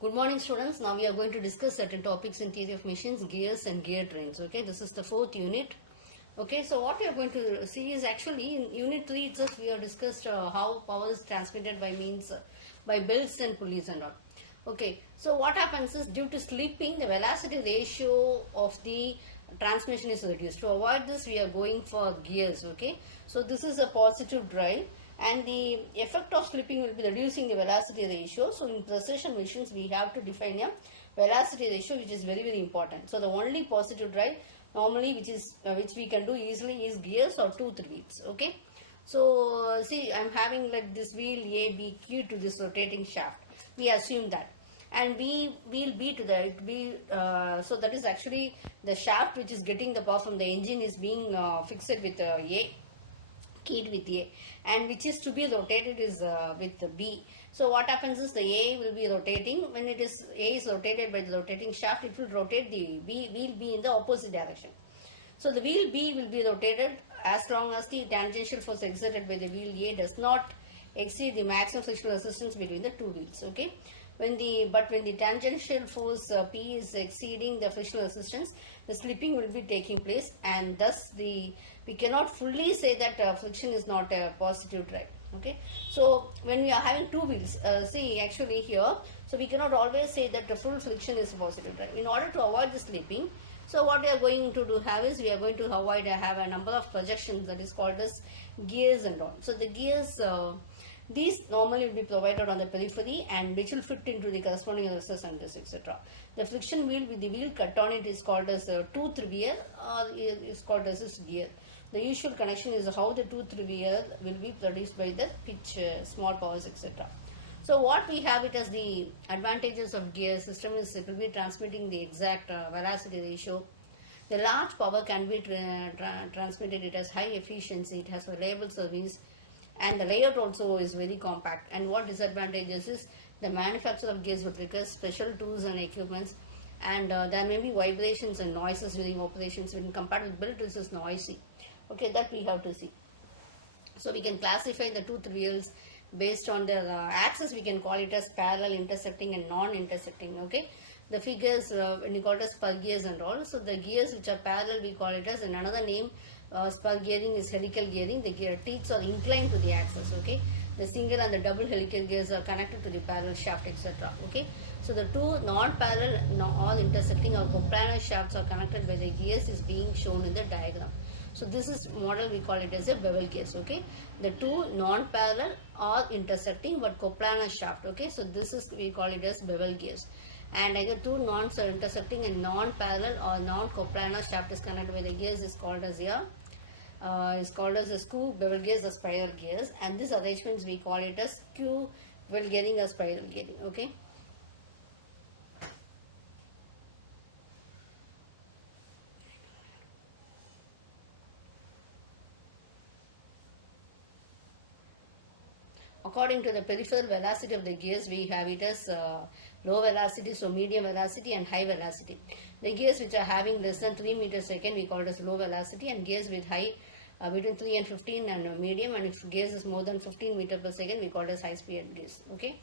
Good morning, students. Now we are going to discuss certain topics in theory of machines, gears and gear trains. Okay, this is the fourth unit. Okay, so what we are going to see is actually in unit 3 itself we have discussed how power is transmitted by means by belts and pulleys and all. Okay, so what happens is due to slipping, the velocity ratio of the transmission is reduced. To avoid this, we are going for gears. Okay, so this is a positive drive, and the effect of slipping will be reducing the velocity ratio. So in precision machines, we have to define a velocity ratio, which is very important. So the only positive drive normally which we can do easily is gears or tooth wheels. Okay, so see, I'm having like this wheel A B key to this rotating shaft. We assume that, and wheel B to the B. So that is actually the shaft which is getting the power from the engine is being fixed with A, keyed with A, and which is to be rotated is with B. So what happens is the A will be rotating. When it is A is rotated by the rotating shaft, it will rotate the wheel B in the opposite direction. So the wheel B will be rotated as long as the tangential force exerted by the wheel A does not exceed the maximum frictional resistance between the two wheels. Okay. When the tangential force P is exceeding the frictional resistance, the slipping will be taking place, and thus we cannot fully say that friction is not a positive drive. Okay, so when we are having two wheels, see actually here, so we cannot always say that the full friction is positive drive. In order to avoid the slipping, so what we are going to do have is we are going to have a number of projections that is called as gears and all. So the gears. These normally will be provided on the periphery and which will fit into the corresponding resistors, etc. The friction wheel with the wheel cut on it is called as a tooth wear or is called as a gear. The usual connection is how the tooth wear will be produced by the pitch, small powers, etc. So what we have it as the advantages of gear system is it will be transmitting the exact velocity ratio. The large power can be transmitted. It has high efficiency. It has reliable service. And the layout also is very compact. And what disadvantages is the manufacture of gears would require special tools and equipments, and there may be vibrations and noises during operations when compared with belt, which is noisy. Okay, that we have to see. So we can classify the tooth wheels based on their axis. We can call it as parallel, intersecting and non-intersecting. Okay, the figures when you call it as spur gears and all. So the gears which are parallel, we call it as, in another name, spur gearing is helical gearing. The gear teeth are inclined to the axis. Okay, the single and the double helical gears are connected to the parallel shaft, etc. Okay, so the two non-parallel, all intersecting or coplanar shafts are connected by the gears is being shown in the diagram. So this is model, we call it as a bevel gears. Okay, the two non-parallel or intersecting but coplanar shaft. Okay, so this is, we call it as bevel gears. And either two non-intersecting and non-parallel or non-coplanar shaft is connected by the gears is called as a screw bevel gears or spiral gears, and this arrangements we call it as screw bevel gearing or spiral gearing. Okay. According to the peripheral velocity of the gears, we have it as low velocity, so medium velocity and high velocity. The gears which are having less than 3 meters per second, we call it as low velocity, and gears with high between 3 and 15 and medium, and if gears is more than 15 meters per second, we call it as high speed gears. Okay.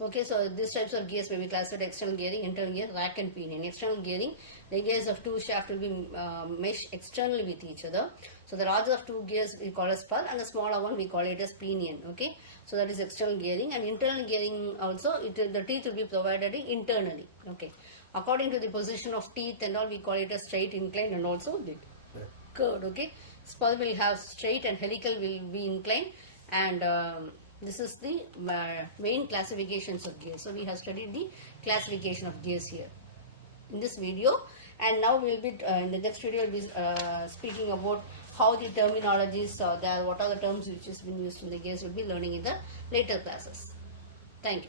Okay, so these types of gears may be classified external gearing, internal gear, rack and pinion. External gearing, the gears of two shafts will be meshed externally with each other. So the larger of two gears we call as spur, and the smaller one we call it as pinion. Okay, so that is external gearing. And internal gearing also, the teeth will be provided internally. Okay, according to the position of teeth and all, we call it as straight, inclined, and also curved. Okay, spur will have straight and helical will be inclined, and this is the main classifications of gears. So we have studied the classification of gears here in this video, and now we will be in the next video we will be speaking about how the terminologies are there, what are the terms which has been used in the gears. We will be learning in the later classes. Thank you.